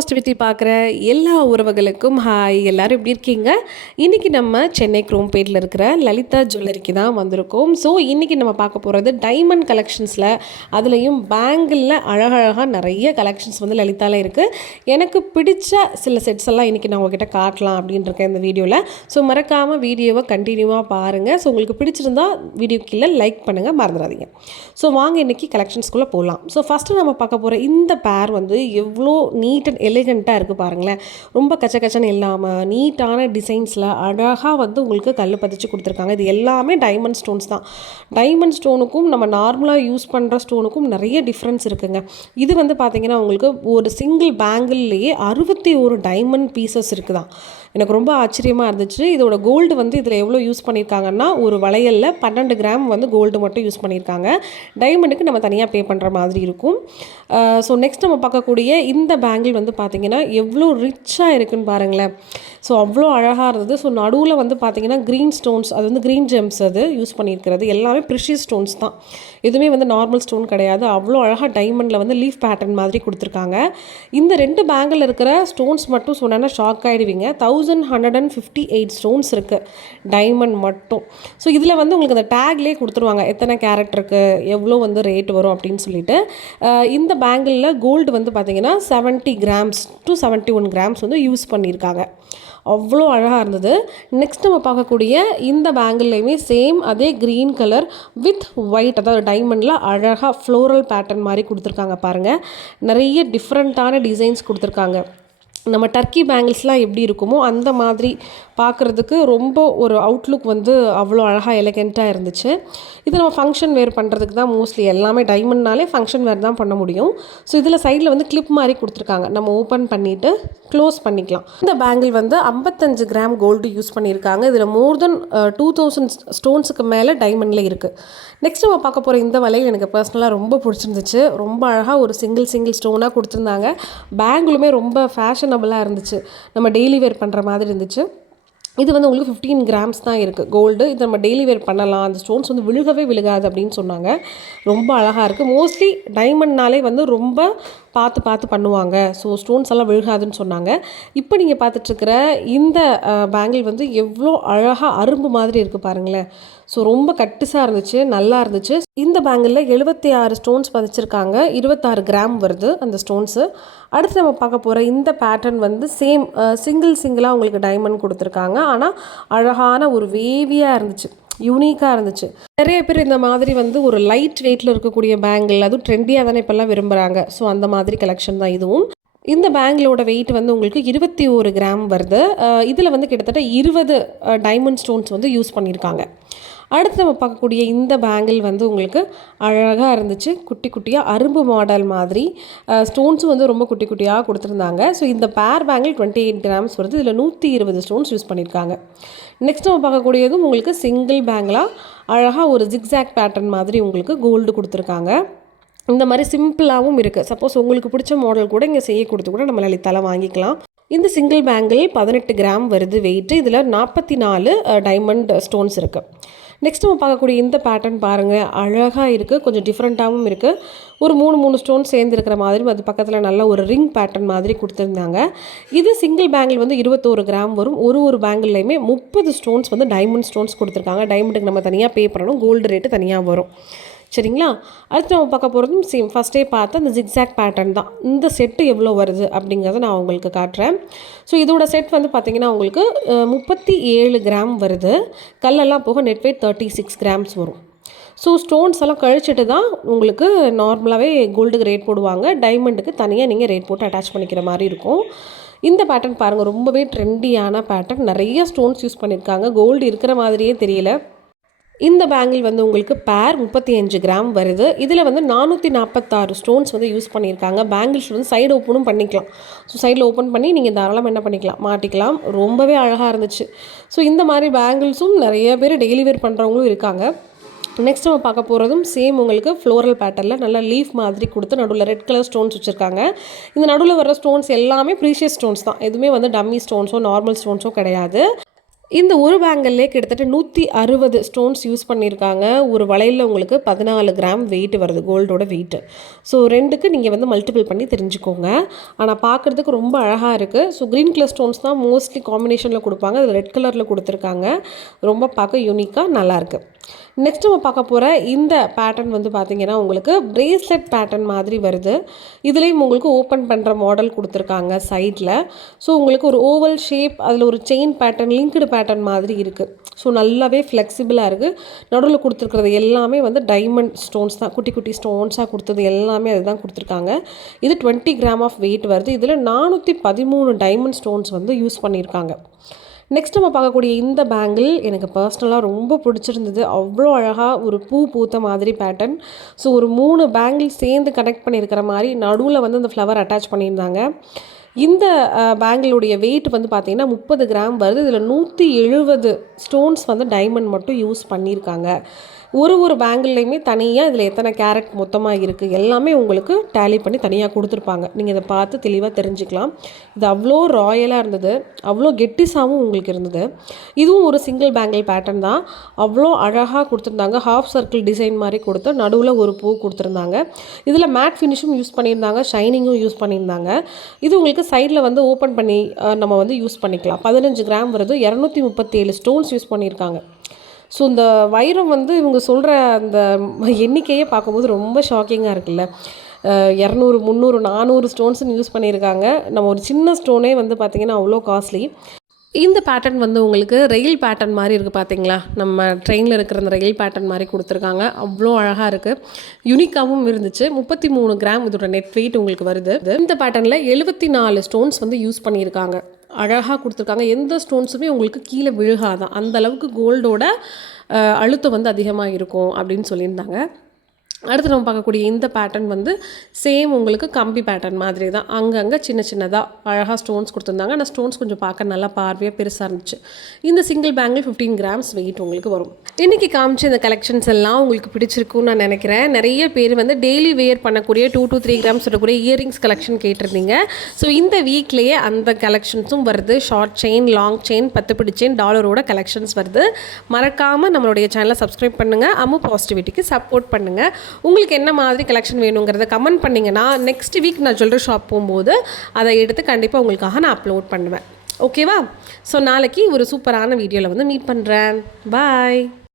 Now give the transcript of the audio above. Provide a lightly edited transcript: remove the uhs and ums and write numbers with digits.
Positivity பார்க்குற எல்லா உறவுகளுக்கும் ஹாய். எல்லோரும் எப்படி இருக்கீங்க? இன்றைக்கி நம்ம சென்னை குரோம்பேட்டில் இருக்கிற லலிதா ஜுவல்லரிக்கு தான் வந்திருக்கோம். ஸோ இன்றைக்கி நம்ம பார்க்க போகிறது டைமண்ட் கலெக்ஷன்ஸில், அதுலேயும் பேங்கிளில் அழகழகாக நிறைய கலெக்ஷன்ஸ் வந்து லலிதாவில் இருக்குது. எனக்கு பிடிச்ச சில செட்ஸ் எல்லாம் இன்றைக்கி நான் உங்ககிட்ட காட்டலாம் அப்படின்ட்டு இருக்கேன் இந்த வீடியோவில். ஸோ மறக்காமல் வீடியோவை கண்டினியூவாக பாருங்கள். ஸோ உங்களுக்கு பிடிச்சிருந்தா வீடியோ கீழே லைக் பண்ணுங்கள், மறந்துடாதீங்க. ஸோ வாங்க இன்றைக்கி கலெக்ஷன்ஸ்குள்ளே போகலாம். ஸோ ஃபஸ்ட்டு நம்ம பார்க்க போகிற இந்த பேர் வந்து எவ்வளோ நீட் அண்ட் எலிகண்ட்டாக இருக்குது பாருங்களேன். ரொம்ப கச்சன்னு இல்லாமல் நீட்டான டிசைன்ஸில் அழகாக வந்து உங்களுக்கு கல் பதிச்சு கொடுத்துருக்காங்க. இது எல்லாமே டைமண்ட் ஸ்டோன்ஸ் தான். டைமண்ட் ஸ்டோனுக்கும் நம்ம நார்மலாக யூஸ் பண்ணுற ஸ்டோனுக்கும் நிறைய டிஃப்ரென்ஸ் இருக்குங்க. இது வந்து பார்த்திங்கன்னா உங்களுக்கு ஒரு சிங்கிள் பேங்கிள்லேயே 61 டைமண்ட் பீசஸ் இருக்குதான். எனக்கு ரொம்ப ஆச்சரியமாக இருந்துச்சு. இதோட கோல்டு வந்து இதில் எவ்வளோ யூஸ் பண்ணியிருக்காங்கன்னா, ஒரு வளையலில் 12 கிராம் வந்து கோல்டு மட்டும் யூஸ் பண்ணியிருக்காங்க. டைமண்டுக்கு நம்ம தனியாக பே பண்ணுற மாதிரி இருக்கும். ஸோ நெக்ஸ்ட் நம்ம பார்க்கக்கூடிய இந்த பேங்கிள் வந்து பார்த்திங்கன்னா எவ்வளோ ரிச்சாக இருக்குன்னு பாருங்களேன். ஸோ அவ்வளோ அழகாக இருந்தது. ஸோ நடுவில் வந்து பார்த்திங்கன்னா க்ரீன் ஸ்டோன்ஸ், அது வந்து க்ரீன் ஜெம்ஸ் அது யூஸ் பண்ணியிருக்கிறது எல்லாமே ப்ரிஷியஸ் ஸ்டோன்ஸ் தான். எதுவுமே வந்து நார்மல் ஸ்டோன் கிடையாது. அவ்வளோ அழகாக டைமண்டில் வந்து லீஃப் பேட்டர்ன் மாதிரி கொடுத்துருக்காங்க. இந்த 2 பேங்கில் இருக்கிற ஸ்டோன்ஸ் மட்டும் சொன்னேன்னா ஷாக் ஆகிடுவீங்க. 1158 ஸ்டோன்ஸ் இருக்குது டைமண்ட் மட்டும். ஸோ இதில் வந்து உங்களுக்கு அந்த டேக்லேயே கொடுத்துருவாங்க எத்தனை கேரட் இருக்குது, எவ்வளோ வந்து ரேட் வரும் அப்படின்னு சொல்லிட்டு. இந்த பேங்கிளில் கோல்டு வந்து பார்த்திங்கன்னா 70 கிராம்ஸ் டு 71 கிராம்ஸ் வந்து யூஸ் பண்ணியிருக்காங்க. அவ்வளோ அழகாக இருந்தது. நெக்ஸ்ட் நம்ம பார்க்கக்கூடிய இந்த பேங்கிள்லேயுமே சேம் அதே க்ரீன் கலர் வித் ஒயிட், அதாவது டைமண்டில் அழகாக ஃப்ளோரல் பேட்டர்ன் மாதிரி கொடுத்துருக்காங்க பாருங்கள். நிறைய டிஃப்ரெண்ட்டான டிசைன்ஸ் கொடுத்துருக்காங்க. நம்ம டர்க்கி பேங்கிள்ஸ்லாம் எப்படி இருக்குமோ அந்த மாதிரி பார்க்குறதுக்கு ரொம்ப ஒரு அவுட்லுக் வந்து அவ்வளோ அழகாக எலகெண்ட்டாக இருந்துச்சு. இது நம்ம ஃபங்க்ஷன் வேர் பண்ணுறதுக்கு தான் மோஸ்ட்லி எல்லாமே டைமண்ட்னாலே ஃபங்க்ஷன் வேர் தான் பண்ண முடியும். ஸோ இதில் சைடில் வந்து கிளிப் மாதிரி கொடுத்துருக்காங்க, நம்ம ஓப்பன் பண்ணிவிட்டு க்ளோஸ் பண்ணிக்கலாம். இந்த பேங்கிள் வந்து 55 கிராம் கோல்டு யூஸ் பண்ணியிருக்காங்க. இதில் மோர் தென் 2000 ஸ்டோன்ஸுக்கு மேலே டைமண்டில் இருக்குது. நெக்ஸ்ட் நம்ம பார்க்க போகிற இந்த வளையல் எனக்கு பர்சனலாக ரொம்ப பிடிச்சிருந்துச்சு. ரொம்ப அழகாக ஒரு சிங்கிள் ஸ்டோனாக கொடுத்துருந்தாங்க. பேங்கிளுமே ரொம்ப ஃபேஷனபுளாக இருந்துச்சு, நம்ம டெய்லி வேர் பண்ணுற மாதிரி இருந்துச்சு. இது வந்து உங்களுக்கு 15 கிராம்ஸ் தான் இருக்குது கோல்டு. இது நம்ம டெய்லி வேர் பண்ணலாம், அந்த ஸ்டோன்ஸ் வந்து விழுகாது அப்படின்னு சொன்னாங்க. ரொம்ப அழகாக இருக்குது. மோஸ்ட்லி டைமண்ட்னாலே வந்து ரொம்ப பார்த்து பண்ணுவாங்க. ஸோ ஸ்டோன்ஸ் எல்லாம் விழுகாதுன்னு சொன்னாங்க. இப்போ நீங்கள் பார்த்துட்ருக்கிற இந்த பேங்கிள் வந்து எவ்வளோ அழகாக அரும்பு மாதிரி இருக்குது பாருங்களேன். ஸோ ரொம்ப கட்டுசாக இருந்துச்சு, நல்லா இருந்துச்சு. இந்த பேங்கிளில் 76 ஸ்டோன்ஸ் பதிச்சிருக்காங்க. 26 கிராம் வருது அந்த ஸ்டோன்ஸு. அடுத்து நம்ம பார்க்க போகிற இந்த பேட்டர்ன் வந்து சேம் சிங்கிளாக உங்களுக்கு டைமண்ட் கொடுத்துருக்காங்க. ஆனால் அழகான ஒரு வேவியாக இருந்துச்சு, யூனிக்காக இருந்துச்சு. நிறைய பேர் இந்த மாதிரி வந்து ஒரு லைட் வெயிட்டில் இருக்கக்கூடிய பேங்கிள், அதுவும் ட்ரெண்டியாக தானே இப்போல்லாம் விரும்புகிறாங்க. ஸோ அந்த மாதிரி கலெக்ஷன் தான் இதுவும். இந்த பேங்கிளோட வெயிட் வந்து உங்களுக்கு 21 கிராம் வருது. இதில் வந்து கிட்டத்தட்ட 20 டைமண்ட் ஸ்டோன்ஸ் வந்து யூஸ் பண்ணியிருக்காங்க. அடுத்து நம்ம பார்க்கக்கூடிய இந்த பேங்கிள் வந்து உங்களுக்கு அழகாக இருந்துச்சு. குட்டியாக அரும்பு மாடல் மாதிரி ஸ்டோன்ஸும் வந்து ரொம்ப குட்டியாக கொடுத்துருந்தாங்க. ஸோ இந்த பேர் பேங்கிள் 28 கிராம்ஸ் வருது. இதில் 120 ஸ்டோன்ஸ் யூஸ் பண்ணியிருக்காங்க. நெக்ஸ்ட் நம்ம பார்க்கக்கூடியதும் உங்களுக்கு சிங்கிள் பேங்கிளாக அழகாக ஒரு ஜிக்ஸாக் பேட்டர்ன் மாதிரி உங்களுக்கு கோல்டு கொடுத்துருக்காங்க. இந்த மாதிரி சிம்பிளாகவும் இருக்குது. சப்போஸ் உங்களுக்கு பிடிச்ச மாடல் கூட இங்கே செய்ய கொடுத்து கூட நம்ம லலிதாவில் வாங்கிக்கலாம். இந்த சிங்கிள் பேங்கிள் 18 கிராம் வருது வெயிட்டு. இதில் 44 டைமண்ட் ஸ்டோன்ஸ் இருக்குது. நெக்ஸ்ட் நம்ம பார்க்கக்கூடிய இந்த பேட்டர்ன் பாருங்கள், அழகாக இருக்குது, கொஞ்சம் டிஃப்ரெண்ட்டாகவும் இருக்குது. ஒரு 3 ஸ்டோன் சேர்ந்துருக்கிற மாதிரி, அது பக்கத்தில் நல்ல ஒரு ரிங் பேட்டர்ன் மாதிரி கொடுத்துருந்தாங்க. இது சிங்கிள் பேங்கிள் வந்து 21 கிராம் வரும். ஒரு பேங்கிள்லையுமே 30 ஸ்டோன்ஸ் வந்து டைமண்ட் ஸ்டோன்ஸ் கொடுத்துருக்காங்க. டைமண்டுக்கு நம்ம தனியாக பே பண்ணணும், கோல்டு ரேட்டு தனியாக வரும். சரிங்களா? அடுத்து நம்ம பார்க்க போகிறதும் சேம் ஃபஸ்ட்டே பார்த்து அந்த ஜிக்ஸாக் பேட்டர்ன் தான். இந்த செட்டு எவ்வளோ வருது அப்படிங்கிறத நான் உங்களுக்கு காட்டுறேன். ஸோ இதோட செட் வந்து பார்த்திங்கன்னா உங்களுக்கு 37 கிராம் வருது. கல்லெல்லாம் போக நெட் வெயிட் 36 கிராம்ஸ் வரும். ஸோ ஸ்டோன்ஸ் எல்லாம் கழிச்சிட்டு தான் உங்களுக்கு நார்மலாகவே கோல்டுக்கு ரேட் போடுவாங்க. டைமண்டுக்கு தனியாக நீங்கள் ரேட் போட்டு அட்டாச் பண்ணிக்கிற மாதிரி இருக்கும். இந்த பேட்டர்ன் பாருங்கள், ரொம்பவே ட்ரெண்டியான பேட்டர்ன். நிறைய ஸ்டோன்ஸ் யூஸ் பண்ணியிருக்காங்க. கோல்டு இருக்கிற மாதிரியே தெரியல. இந்த பேங்கிள் வந்து உங்களுக்கு பேர் 35 கிராம் வருது. இதில் வந்து 446 ஸ்டோன்ஸ் வந்து யூஸ் பண்ணியிருக்காங்க. பேங்கிள்ஸ் வந்து சைடு ஓப்பனும் பண்ணிக்கலாம். ஸோ சைடில் ஓப்பன் பண்ணி நீங்கள் தாராளமாக என்ன பண்ணிக்கலாம், மாட்டிக்கலாம். ரொம்பவே அழகாக இருந்துச்சு. ஸோ இந்த மாதிரி பேங்கிள்ஸும் நிறைய பேர் டெய்லி வேர் பண்ணுறவங்களும் இருக்காங்க. நெக்ஸ்ட் நம்ம பார்க்க போகிறதும் சேம் உங்களுக்கு ஃப்ளோரல் பேட்டர்னில் நல்லா லீஃப் மாதிரி கொடுத்து நடுவில் ரெட் கலர் ஸ்டோன்ஸ் வச்சுருக்காங்க. இந்த நடுவில் வர ஸ்டோன்ஸ் எல்லாமே ப்ரீஷியஸ் ஸ்டோன்ஸ் தான். எதுவுமே வந்து டம்மி ஸ்டோன்ஸோ நார்மல் ஸ்டோன்ஸோ கிடையாது. இந்த ஒரு பேங்கிள்லே கிட்டத்தட்ட 160 ஸ்டோன்ஸ் யூஸ் பண்ணியிருக்காங்க. ஒரு வளையலில் உங்களுக்கு 14 கிராம் வெயிட் வருது, கோல்டோட வெயிட்டு. ஸோ 2க்கு நீங்கள் வந்து மல்டிபிள் பண்ணி தெரிஞ்சுக்கோங்க. ஆனால் பார்க்குறதுக்கு ரொம்ப அழகாக இருக்குது. ஸோ க்ரீன் கலர் ஸ்டோன்ஸ் தான் மோஸ்ட்லி காம்பினேஷனில் கொடுப்பாங்க. அது ரெட் கலரில் கொடுத்துருக்காங்க. ரொம்ப பார்க்க யூனிக்காக நல்லாயிருக்கு. நெக்ஸ்ட் நம்ம பார்க்க போகிற இந்த பேட்டர்ன் வந்து பார்த்திங்கன்னா உங்களுக்கு பிரேஸ்லெட் பேட்டர்ன் மாதிரி வருது. இதுலேயும் உங்களுக்கு ஓப்பன் பண்ணுற மாடல் கொடுத்துருக்காங்க சைடில். ஸோ உங்களுக்கு ஒரு ஓவல் ஷேப், அதில் ஒரு செயின் பேட்டர்ன், லிங்க்டு பேட்டர்ன் மாதிரி இருக்குது. ஸோ நல்லாவே ஃப்ளெக்சிபிளாக இருக்குது. நடுவில் கொடுத்துருக்கிறது எல்லாமே வந்து டைமண்ட் ஸ்டோன்ஸ் தான், குட்டி குட்டி ஸ்டோன்ஸாக கொடுத்தது எல்லாமே அதுதான் கொடுத்துருக்காங்க. இது 20 கிராம் ஆஃப் வெயிட் வருது. இதில் 413 டைமண்ட் ஸ்டோன்ஸ் வந்து யூஸ் பண்ணியிருக்காங்க. நெக்ஸ்ட் நம்ம பார்க்கக்கூடிய இந்த பேங்கிள் எனக்கு பர்சனலாக ரொம்ப பிடிச்சிருந்தது. அவ்வளோ அழகாக ஒரு பூ பூத்த மாதிரி பேட்டர்ன். ஸோ ஒரு 3 பேங்கிள் சேர்ந்து கனெக்ட் பண்ணியிருக்கிற மாதிரி நடுவில் வந்து அந்த ஃப்ளவர் அட்டாச் பண்ணியிருந்தாங்க. இந்த பேங்கிளுடைய வெயிட் வந்து பார்த்திங்கன்னா 30 கிராம் வருது. இதில் 170 ஸ்டோன்ஸ் வந்து டைமண்ட் மட்டும் யூஸ் பண்ணியிருக்காங்க. ஒரு பேங்கிள்லையுமே தனியாக இதில் எத்தனை கேரட் மொத்தமாக இருக்குது எல்லாமே உங்களுக்கு டேலி பண்ணி தனியாக கொடுத்துருப்பாங்க. நீங்கள் இதை பார்த்து தெளிவாக தெரிஞ்சுக்கலாம். இது அவ்வளோ ராயலாக இருந்தது, அவ்வளோ கெட்டிஸாகவும் உங்களுக்கு இருந்தது. இதுவும் ஒரு சிங்கிள் பேங்கிள் பேட்டர்ன் தான். அவ்வளோ அழகாக கொடுத்துருந்தாங்க. ஹாஃப் சர்க்கிள் டிசைன் மாதிரி கொடுத்து நடுவில் ஒரு பூ கொடுத்துருந்தாங்க. இதில் மேட் ஃபினிஷும் யூஸ் பண்ணியிருந்தாங்க, ஷைனிங்கும் யூஸ் பண்ணியிருந்தாங்க. இது உங்களுக்கு சைடில் வந்து ஓப்பன் பண்ணி நம்ம வந்து யூஸ் பண்ணிக்கலாம். 15 கிராம் வருது. 237 ஸ்டோன்ஸ் யூஸ் பண்ணியிருக்காங்க. ஸோ இந்த வைரம் வந்து இவங்க சொல்கிற அந்த எண்ணிக்கையே பார்க்கும்போது ரொம்ப ஷாக்கிங்காக இருக்குல்ல. 200, 300, 400 ஸ்டோன்ஸ்னு யூஸ் பண்ணியிருக்காங்க. நம்ம ஒரு சின்ன ஸ்டோனே வந்து பார்த்திங்கன்னா அவ்வளோ காஸ்ட்லி. இந்த பேட்டர்ன் வந்து உங்களுக்கு ரயில் பேட்டர்ன் மாதிரி இருக்குது பார்த்தீங்களா, நம்ம ட்ரெயினில் இருக்கிற அந்த ரயில் பேட்டர்ன் மாதிரி கொடுத்துருக்காங்க. அவ்வளோ அழகாக இருக்குது, யூனிக்காகவும் இருந்துச்சு. 33 கிராம் இதோட நெட் வெயிட் உங்களுக்கு வருது. இந்த பேட்டர்னில் 74 ஸ்டோன்ஸ் வந்து யூஸ் பண்ணியிருக்காங்க. அழகாக கொடுத்துருக்காங்க. எந்த ஸ்டோன்ஸுமே உங்களுக்கு கீழே விழுகாதான், அந்த அளவுக்கு கோல்டோட அழுத்தம் வந்து அதிகமாக இருக்கும் அப்படின்னு சொல்லியிருந்தாங்க. அடுத்து நம்ம பார்க்கக்கூடிய இந்த பேட்டர்ன் வந்து சேம் உங்களுக்கு கம்பி பேட்டர்ன் மாதிரி தான். அங்கங்கே சின்ன சின்னதாக அழகாக ஸ்டோன்ஸ் கொடுத்துருந்தாங்க. ஆனால் ஸ்டோன்ஸ் கொஞ்சம் பார்க்க நல்லா பார்வையாக பெருசாக இருந்துச்சு. இந்த சிங்கிள் பேங்கிள் 15 கிராம்ஸ் வெயிட் உங்களுக்கு வரும். இன்றைக்கி காமிச்ச இந்த கலெக்ஷன்ஸ் எல்லாம் உங்களுக்கு பிடிச்சிருக்குன்னு நான் நினைக்கிறேன். நிறைய பேர் வந்து டெய்லி வேர் பண்ணக்கூடிய 2 to 3 கிராம்ஸ் இருக்கக்கூடிய இயரிங்ஸ் கலெக்ஷன் கேட்டிருந்தீங்க. ஸோ இந்த வீக்லேயே அந்த கலெக்ஷன்ஸும் வருது. ஷார்ட் செயின், லாங் செயின், 10 பிடி செயின், டாலரோட கலெக்ஷன்ஸ் வருது. மறக்காமல் நம்மளுடைய சேனலை சப்ஸ்கிரைப் பண்ணுங்கள். அம்மு பாசிட்டிவிட்டிக்கு சப்போர்ட் பண்ணுங்கள். உங்களுக்கு என்ன மாதிரி கலெக்ஷன் வேணுங்கிறத கமெண்ட் பண்ணிங்கன்னா நெக்ஸ்ட் வீக் நான் ஜுவல்லரி ஷாப் போகும்போது அதை எடுத்து கண்டிப்பாக உங்களுக்காக நான் அப்லோட் பண்ணுவேன். ஓகேவா? ஸோ நாளைக்கு ஒரு சூப்பரான வீடியோவில் வந்து மீட் பண்ணுறேன். பாய்.